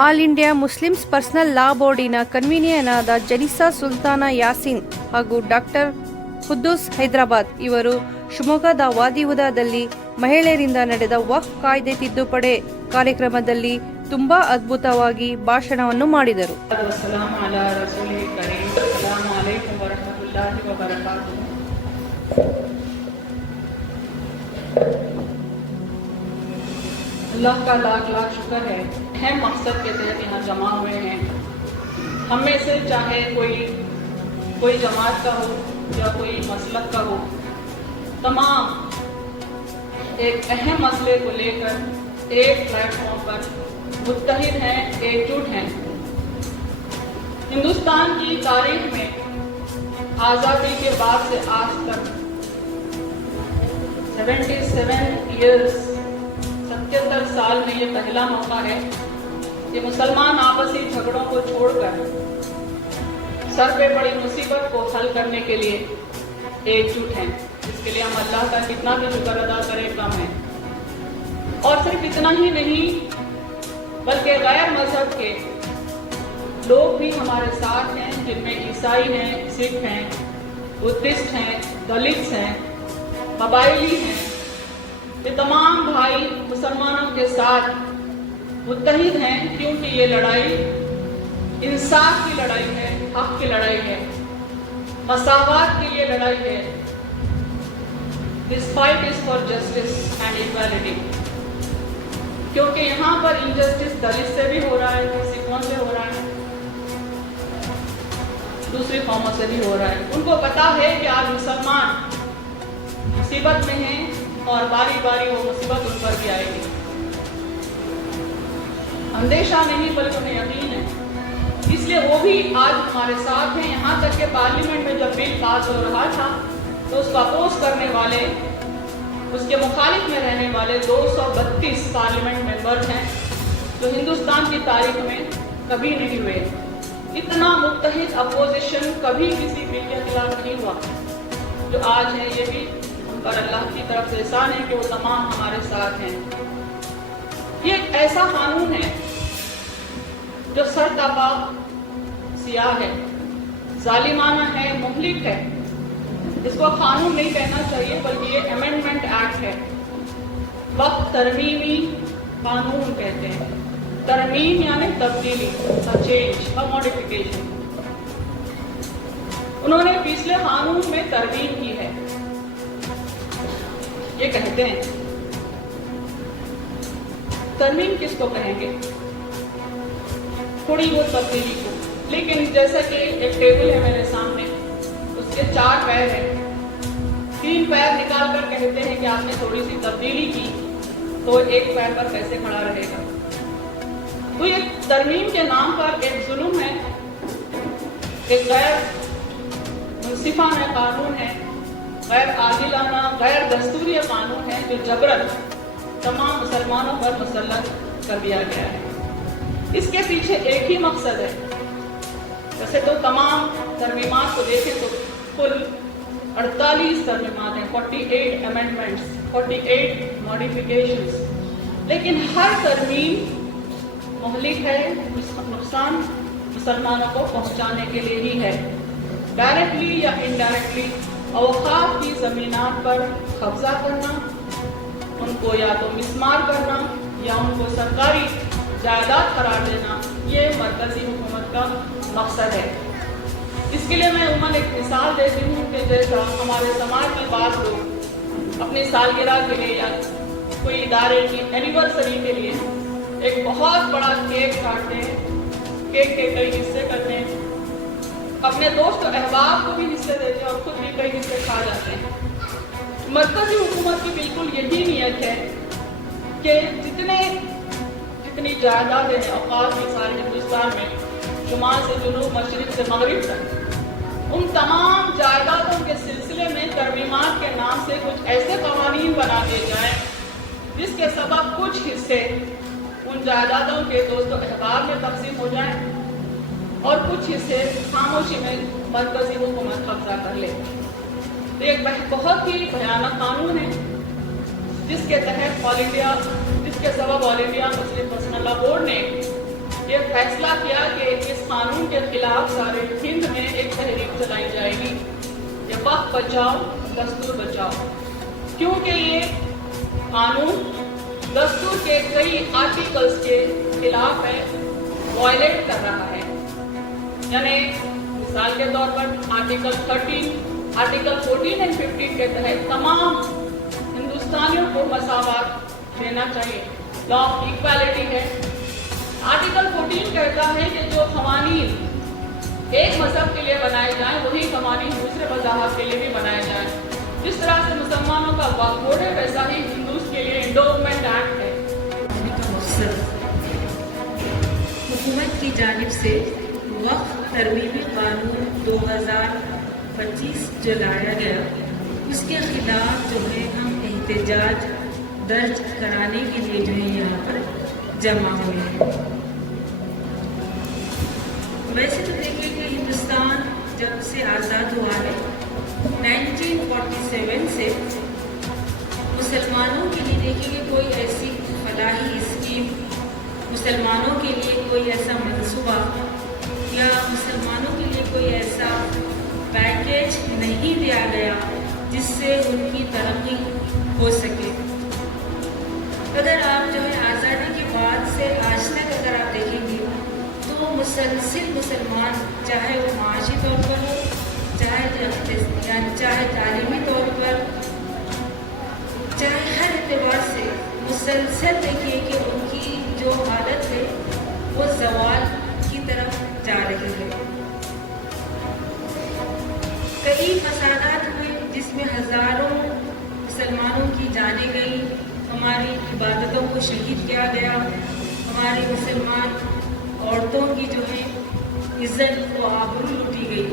All India Muslims personal law ಬೋರ್ಡಿನ convener ಆದ ಜನಿಸಾ ಸುಲ್ತಾನಾ ಯಾಸೀನ್ ಹಾಗೂ ಡಾಕ್ಟರ್ ಖುದ್ದೂಸ್ ಹೈದರಾಬಾದ್ ಇವರು ಶಿವಮೊಗ್ಗದ ವಾದಿಹುದಾದಲ್ಲಿ ಮಹಿಳೆಯರಿಂದ ನಡೆದ ವಕ್ಫ್ ಕಾಯ್ದೆ ತಿದ್ದುಪಡಿ ಕಾರ್ಯಕ್ರಮದಲ್ಲಿ ತುಂಬಾ ಅದ್ಭುತವಾಗಿ ಭಾಷಣವನ್ನು ಮಾಡಿದರು. अल्लाह का लाख लाख शुक्र है, अहम मकसद के तहत यहाँ जमा हुए हैं. हम में से चाहे कोई जमात का हो या कोई मसलक का हो, तमाम एक अहम मसले को लेकर एक प्लेटफॉर्म पर मुत्तहिद हैं, एकजुट हैं. हिंदुस्तान की तारीख में आज़ादी के बाद से आज तक 77 ईयर्स 77 साल में ये पहला मौका है कि मुसलमान आपसी झगड़ों को छोड़कर सर पे पड़ी मुसीबत को हल करने के लिए एकजुट हैं. इसके लिए हम अल्लाह का कितना भी शुक्र अदा करें कम है. और सिर्फ इतना ही नहीं बल्कि गैर मजहब के लोग भी हमारे साथ हैं, जिनमें ईसाई हैं, सिख हैं, बुद्धिस्ट हैं, दलित्स हैं, कबायली हैं. ये तमाम भाई मुसलमानों के साथ मुत्तहिद हैं, क्योंकि ये लड़ाई इंसाफ की लड़ाई है, हक की लड़ाई है, मसावात के लिए लड़ाई है. This fight is for justice and equality. क्योंकि यहाँ पर इनजस्टिस दलित से भी हो रहा है, सिखों से हो रहा है, दूसरी कौमों से भी हो रहा है. उनको पता है कि आज मुसलमान मुसीबत में हैं और बारी बारी वो मुसीबत उन पर भी आएगी. अंदेशा नहीं बल्कि उन्हें यकीन है, इसलिए वो भी आज हमारे साथ हैं. यहाँ तक कि पार्लियामेंट में जब बिल पास हो रहा था तो उसको अपोज करने वाले, उसके मुखालिफ में रहने वाले 232 पार्लियामेंट मेंबर्स हैं, जो हिंदुस्तान की तारीख में कभी नहीं हुए. इतना मुत्तहिद अपोजिशन कभी किसी बिल के खिलाफ नहीं हुआ जो आज है. ये भी और अल्लाह की तरफ से एहसान है कि वो तमाम हमारे साथ हैं. ये एक ऐसा कानून है जो सरतापा सियाह है, जालिमाना है, मुहलिक है. इसको कानून नहीं कहना चाहिए बल्कि ये अमेंडमेंट एक्ट है. वक्त तरमीमी कानून कहते हैं. तरमीम यानी तब्दीली, चेंज, मॉडिफिकेशन. उन्होंने पिछले कानून में तरमीम की है. ये कहते हैं तरमीम किसको कहेंगे? थोड़ी बहुत तब्दीली को. लेकिन जैसा कि एक टेबल है मेरे सामने, उसके 4 पैर हैं, 3 पैर निकाल कर कहते हैं कि आपने थोड़ी सी तब्दीली की तो एक पैर पर कैसे खड़ा रहेगा. तो ये तरमीम के नाम पर एक जुल्म है, एक गैर मुंसिफाना कानून है, गैर आदिलाना, गैर दस्तूरी कानून है जो जबरन तमाम मुसलमानों पर मुसल्लत कर दिया गया है. इसके पीछे एक ही मकसद है. वैसे तो तमाम तरमीमात को देखें तो कुल 48 तरमीमात हैं, 48 अमेंडमेंट्स, 48 मॉडिफिकेशंस. लेकिन हर तरमीम मुहलिक है, नुकसान मुसलमानों को पहुंचाने के लिए ही है. डायरेक्टली या इनडायरेक्टली औकात की ज़मीनात पर कब्जा करना, उनको या तो मिसमार करना या उनको सरकारी जायदाद करार देना, ये मरकजी हुकूमत का मकसद है. इसके लिए मैं उमन एक मिसाल देती हूँ कि जैसा हमारे समाज में बात लोग अपनी सालगिरह के लिए या कोई इदारे की एनिवर्सरी के लिए एक बहुत बड़ा केक काटते हैं, केक के कई हिस्से करते हैं, अपने दोस्त और अहबाब को भी हिस्से देते हैं और खुद भी कई हिस्से खा जाते हैं. मरकजी हुकूमत की बिल्कुल यही नीयत है कि जितनी जायदादें हैं औकात की सारे हिंदुस्तान में, शुमाल से जुनूब, मशरिक से मगरिब तक, उन तमाम जायदादों के सिलसिले में तरमीमात के नाम से कुछ ऐसे कवानीन बना दिए जाएं जिसके सबब कुछ हिस्से उन जायदादों के दोस्तों अहबाब में तकसीम हो जाएं और कुछ हिस्से खामोशी में मरकजी हुकूमत कब्जा कर ले. एक बहुत ही भयानक कानून है जिसके तहत जिसके सबब all India Muslim personal law board ने ये के खिलाफ सारे हिंद में एक तहरीक चलाई जाएगी, ये वक्त बचाओ दस्तूर बचाओ, क्योंकि ये कानून दस्तूर के कई आर्टिकल्स के खिलाफ है, वायलेट कर रहा है। यानी मिसाल के तौर पर आर्टिकल 13, आर्टिकल 14 एंड 15 के तहत तमाम हिंदुस्तानियों को मसावत देना चाहिए, लॉ ऑफ इक्वालिटी है। आर्टिकल 14 कहता है कि जो क़वानीन एक मजहब के लिए बनाए जाएं वही क़वानीन दूसरे मज़हब के लिए भी बनाए जाएं। जिस तरह से मुसलमानों का वक्फ बोर्ड है, वैसा ही हिंदूज के लिए एंडोवमेंट एक्ट है। हुकूमत की जानिब से वक्फ तरमीमी कानून 2025 जो लाया गया, उसके खिलाफ जो है हम एहतजाज दर्ज कराने के लिए जो है यहाँ पर जमा हुए हैं। वैसे तो देखिए कि हिंदुस्तान जब से आज़ाद हुआ है 1947 से मुसलमानों के लिए देखिए कोई ऐसी फलाही स्कीम, मुसलमानों के लिए कोई ऐसा मंसूबा या मुसलमानों के लिए कोई ऐसा पैकेज नहीं दिया गया जिससे उनकी तरक्की हो सके। अगर आप जो है आज़ादी के बाद से आज तक अगर आप देखेंगे तो मुसलसिल मुसलमान, चाहे वो माशी तौर पर हो, चाहे तालीमी तौर पर, चाहे हर एतबार से मुसलसल देखिए कि उनकी जो हालत है वो ज़वाल की तरफ जा रही है। कई फसादात हुए जिसमें हज़ारों मुसलमानों की जानें गई, हमारी इबादतों को शहीद किया गया, हमारी मुसलमान औरतों की जो है इज्जत व आबरू लूटी गई।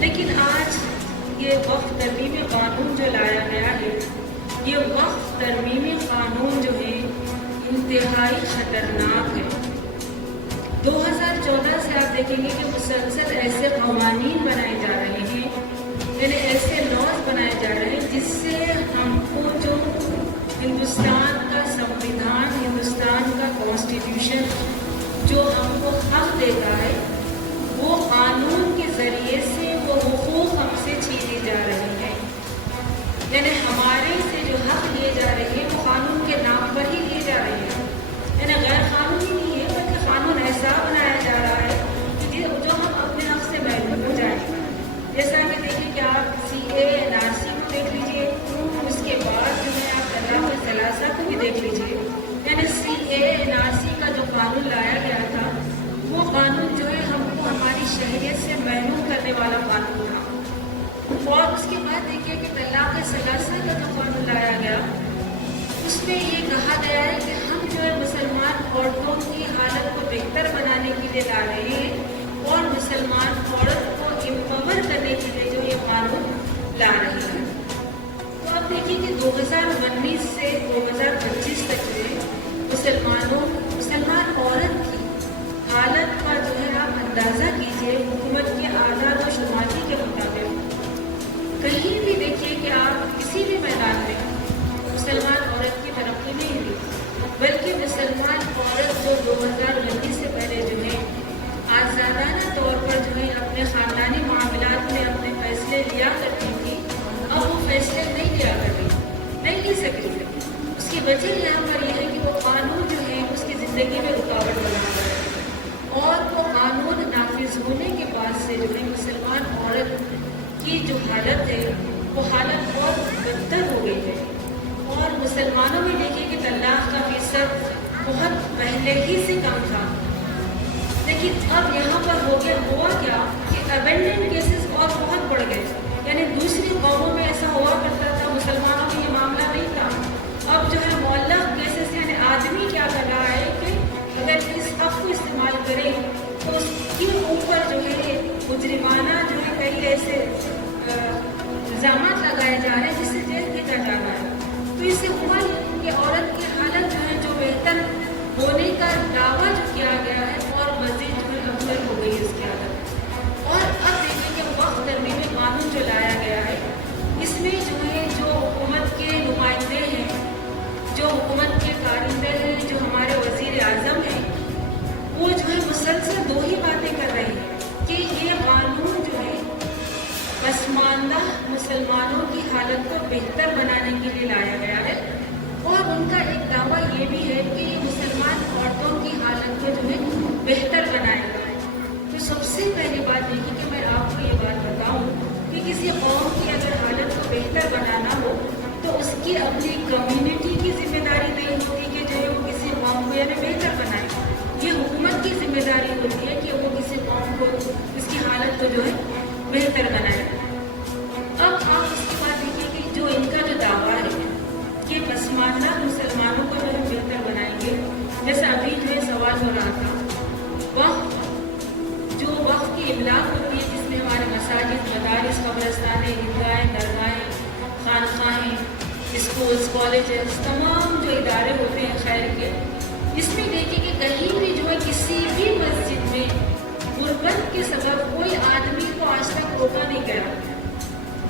लेकिन आज ये वक्फ तरमीमी कानून जो लाया गया है, ये वक्फ तरमीमी कानून जो है इंतहाई ख़तरनाक है। 2014 से आप देखेंगे कि मुसलसल ऐसे क़वानीन बनाए जा रहे हैं, यानी ऐसे लॉज बनाए जा रहे हैं जिससे हमको जो हिंदुस्तान का संविधान, हिंदुस्तान का कॉन्स्टिट्यूशन जो हमको हक देता है, वो कानून के ज़रिए से वो हुकूक हमसे छीने जा रहे हैं। यानी हमारे से जो हक लिए जा रहे हैं वो कानून के नाम पर ही लिए जा रहे हैं, यानी गैर कानूनी नहीं है, बल्कि कानून ऐसा बनाया जा रहा है कि जो हम अपने हक से महरूम हो जाए। जैसा कि देखिए कि आप CA NRC को देख लीजिए, उसके बाद जो है आप तलाक़ सलासा को भी देख लीजिए। यानी CA NRC का जो कानून लाया गया था वो कानून जो है हमको हमारी शहरियत से महरूम करने वाला कानून था। और उसके बाद देखिए कि तलाक़ सलासा का जो कानून लाया गया, उसमें ये कहा गया है कि हम जो है मुसलमान औरतों की हालत को बेहतर बनाने के लिए ला रहे हैं और मुसलमान औरत को एम्पावर करने के लिए जो ये कानून ला रही है। तो अब देखिए कि 2019 से 2025 तक में मुसलमान औरत की हालत का जो है आप अंदाज़ा कीजिए। हुकूमत के आधार व शुमारी के मुताबिक कहीं भी देखिए कि आप किसी भी मैदान में मुसलमान औरत की तरक्की नहीं हुई, बल्कि मुसलमान औरत जो 2019 से पहले जो है आज़ादाना तौर पर जो है अपने ख़ानदानी मामलात में अपने फ़ैसले लिया करती थी, अब वो फ़ैसले नहीं लिया करती, नहीं ले सकती। उसकी वजह यहाँ पर यह है कि वो कानून जो है उसकी ज़िंदगी में रुकावट बना हुआ है और वो कानून नाफिज होने के बाद से जो है मुसलमान औरत की जो हालत है वो हालत और बदतर हो गई है। और मुसलमानों में देखिए कि तलाक़ का फ़ीसद बहुत पहले ही से कम था, लेकिन अब यहाँ पर हुआ क्या कि अबेंडेंट केसेस और बहुत बढ़ गए। यानी दूसरी कौमों में ऐसा हुआ करता था, मुसलमानों में ये मामला नहीं था। अब जो है मुअल्लक़ केसेस, यानी आदमी क्या कर रहा है कि अगर इस हक़ को इस्तेमाल करे तो उसके ऊपर जो है मुजरिमाना जो है कई ऐसे इल्ज़ाम लगाए जा रहे हैं जिससे जेल भेजा जा रहा है। तो इससे हुआ कि औरत की हालत जो है जो बेहतर होने का दावा जो किया गया है और मज़ीद जो है अफसर हो गई इसकी हालत। और अब देखिए कि वक्फ तरमीमी कानून जो लाया गया है, इसमें जो है जो हुकूमत के नुमाइंदे हैं, जो हुकूमत के कारिंदे हैं, जो हमारे वज़ीर आज़म हैं, वो जो है मुसलसल ذمہ داری ہوتی ہے کہ وہ کسی قوم کو اس کی حالت کو جو ہے بہتر بنائے. اب آپ اس کے بعد دیکھیے کہ جو ان کا جو دعویٰ ہے کہ پسماندہ مسلمانوں کو جو ہے بہتر بنائیں گے. جیسے ابھی جو ہے سوال ہو رہا تھا وقت کی املاک ہوتی ہے جس میں ہمارے مساجد، مدارس، قبرستان، عیدگاہیں، درگاہیں، خانقاہیں، اسکولس، کالجز، تمام جو ادارے ہوتے ہیں خیر کے، اس میں دیکھیے کہ کہیں بھی جو ہے کسی بھی مسجد میں غربت کے سبب کوئی آدمی کو آج تک روکا نہیں گیا.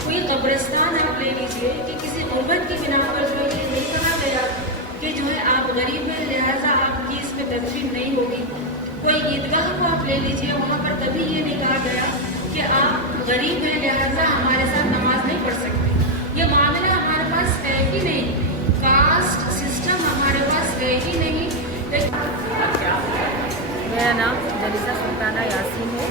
کوئی قبرستان آپ لے لیجیے کہ کسی غربت کی بنا پر جو ہے یہ نہیں کہا گیا کہ جو ہے آپ غریب ہیں لہٰذا آپ کی اس میں تدفین نہیں ہوگی. کوئی عیدگاہ کو آپ لے لیجیے، وہاں پر کبھی یہ نہیں کہا گیا کہ آپ غریب ہیں لہٰذا ہمارے ساتھ نماز نہیں پڑھ سکتے. یہ معاملہ ہمارے پاس ہے ہی نہیں، کاسٹ سسٹم ہمارے پاس ہے ہی نہیں. میرا نام جلیسہ سلطانہ یاسین ہے.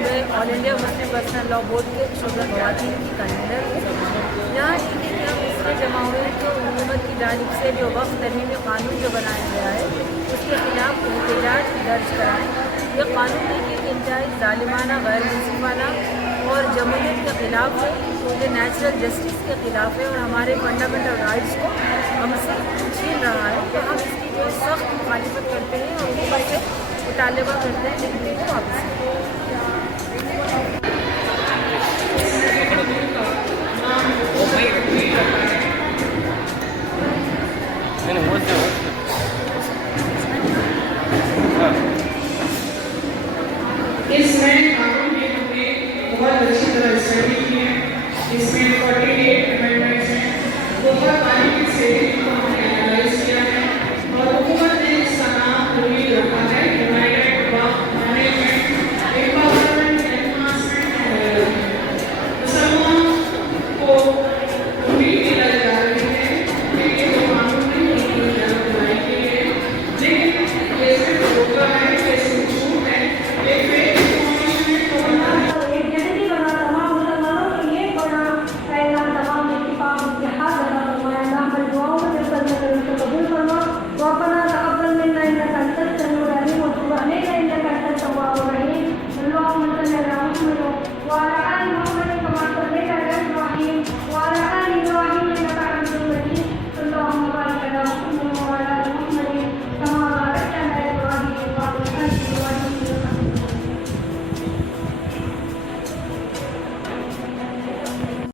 میں آل انڈیا مسلم پرسنل لا بورڈ کے شعبہ خواتین کی کنوینر ہوں. یہاں یہ کہ ہم اس میں جمع ہوئے تو حکومت کی جانب سے جو وقت ترمیمی قانون جو بنایا گیا ہے اس کے خلاف احتجاج درج کرائیں. یہ قانون دیکھیے کہ انتہائی ظالمانہ، غیر منصفانہ اور جمہوریت کے خلاف ہے، یہ نیچرل جسٹس کے خلاف ہے اور ہمارے فنڈامنٹل رائٹس کو ہم سے چھین رہا ہے. تو ہم اس کی جو سخت مخالفت کرتے ہیں اور اوپر سے مطالبہ کرتے ہیں کہ ان کو واپس اس نئے قانون میں ہم نے بہت اچھی طرح اسٹڈی کی ہے. اس میں